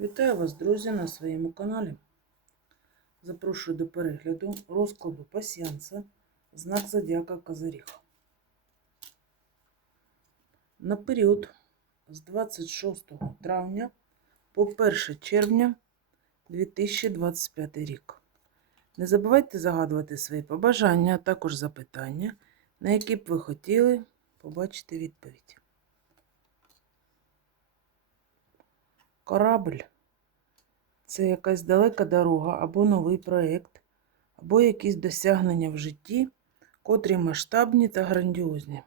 Вітаю вас, друзі, на своєму каналі. Запрошую до перегляду розкладу пасіянса знак Зодіака Козиріг. На період з 26 травня по 1 червня 2025 рік. Не забувайте загадувати свої побажання, а також запитання, на які б ви хотіли побачити відповідь. Корабль це якась далека дорога або новий проєкт, або якісь досягнення в житті, котрі масштабні та грандіозні.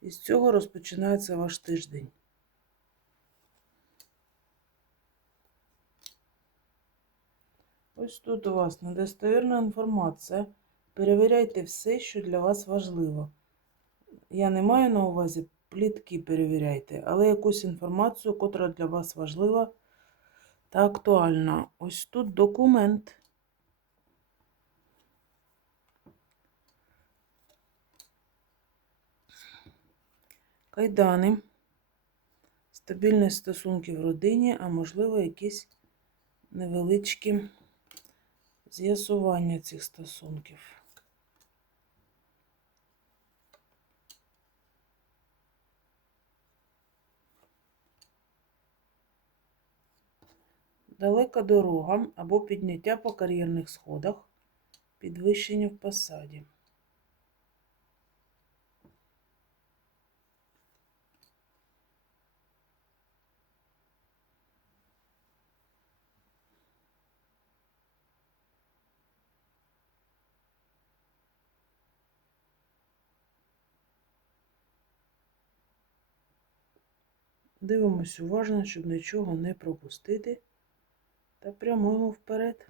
І з цього розпочинається ваш тиждень. Ось тут у вас недостовірна інформація. Перевіряйте все, що для вас важливо. Я не маю на увазі плітки перевіряйте, але якусь інформацію, котра для вас важлива та актуальна. Ось тут документ. Кайдани, стабільність стосунків в родині, а можливо, якісь невеличкі з'ясування цих стосунків. Далека дорога або підняття по кар'єрних сходах, підвищення в посаді. Дивимось уважно, щоб нічого не пропустити. Та прямуємо вперед.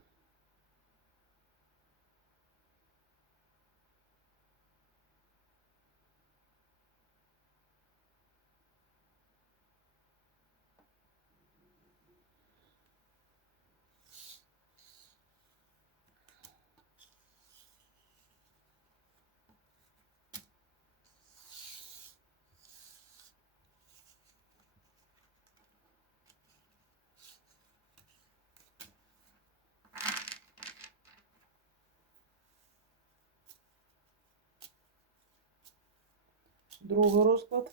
Другий розклад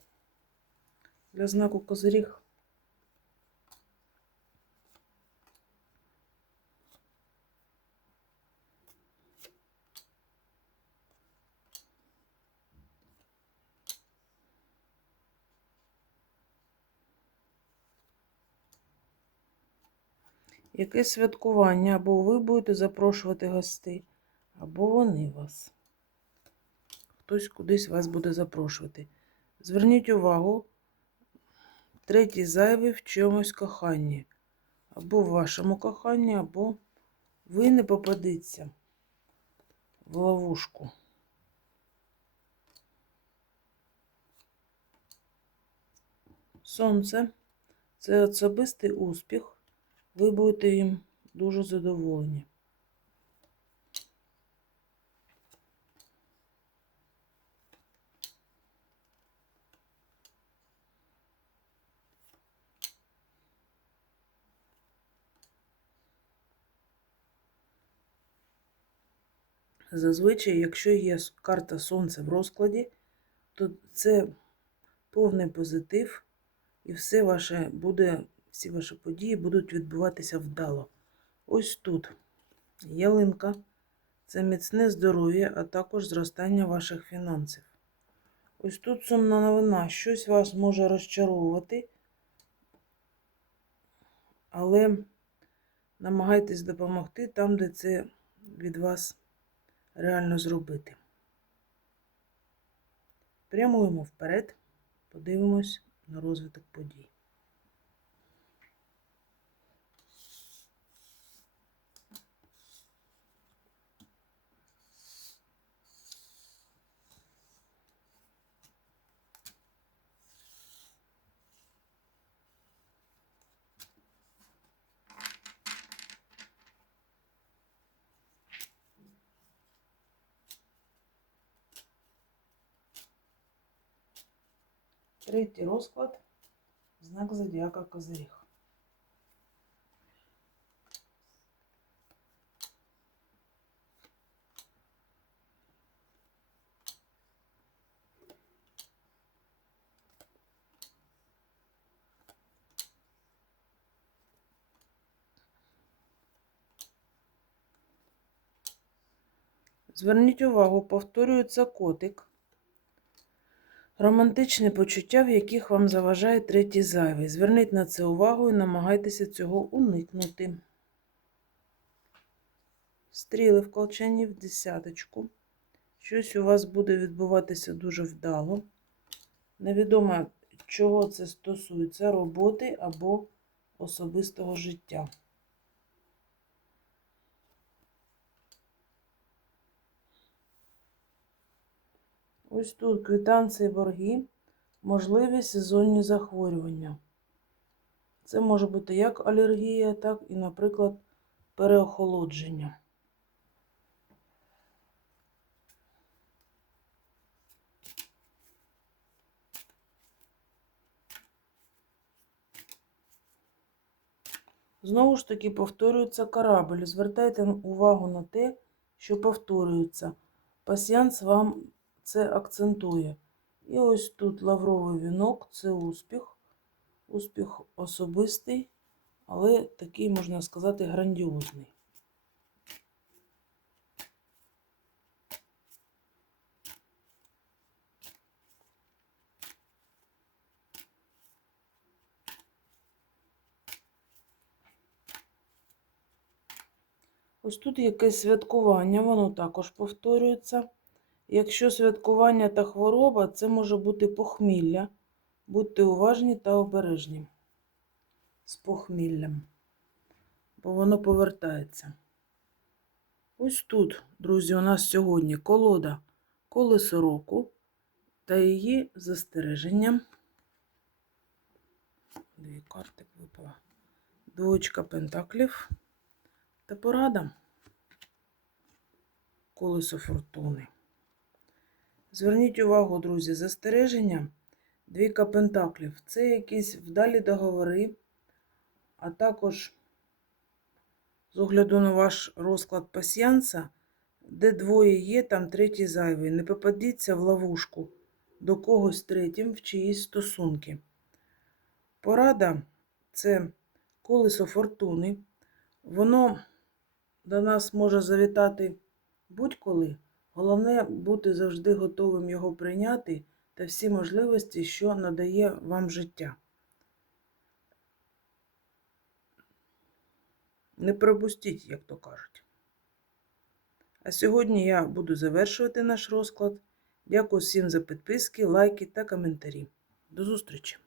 для знаку Козиріг. Яке святкування або ви будете запрошувати гостей, або вони вас хтось кудись вас буде запрошувати. Зверніть увагу, третій зайвий в чомусь коханні. Або в вашому коханні, або ви не попадеться в ловушку. Сонце це особистий успіх. Ви будете їм дуже задоволені. Зазвичай, якщо є карта Сонця в розкладі, то це повний позитив, і все ваше буде, всі ваші події будуть відбуватися вдало. Ось тут ялинка це міцне здоров'я, а також зростання ваших фінансів. Ось тут сумна новина, щось вас може розчаровувати, але намагайтесь допомогти там, де це від вас реально зробити. Прямуємо вперед, подивимось на розвиток подій. Третій розклад Знак зодіака Козиріг. Зверніть увагу, повторюється котик. Романтичні почуття, в яких вам заважає третій зайвий. Зверніть на це увагу і намагайтеся цього уникнути. Стріли в колчані в десяточку. Щось у вас буде відбуватися дуже вдало. Невідомо, чого це стосується роботи або особистого життя. Ось тут квитанції борги, можливі сезонні захворювання. Це може бути як алергія, так і, наприклад, переохолодження. Знову ж таки повторюється корабль. Звертайте увагу на те, що повторюється. Пасіянс вам це акцентує. І ось тут лавровий вінок це успіх. Успіх особистий, але такий, можна сказати, грандіозний. Ось тут якесь святкування, воно також повторюється. Якщо святкування та хвороба, це може бути похмілля. Будьте уважні та обережні з похміллям, бо воно повертається. Ось тут, друзі, у нас сьогодні колода колесо року та її застереження. Дві карти випала. Двочка пентаклів та порада. Колесо фортуни. Зверніть увагу, друзі, застереження двійка пентаклів. Це якісь вдалі договори, а також, з огляду на ваш розклад пасіянса, де двоє є, там третій зайвий. Не попадіться в ловушку до когось третім в чиїсь стосунки. Порада це колесо фортуни. Воно до нас може завітати будь-коли. Головне бути завжди готовим його прийняти та всі можливості, що надає вам життя. Не пропустіть, як то кажуть. А сьогодні я буду завершувати наш розклад. Дякую всім за підписки, лайки та коментарі. До зустрічі!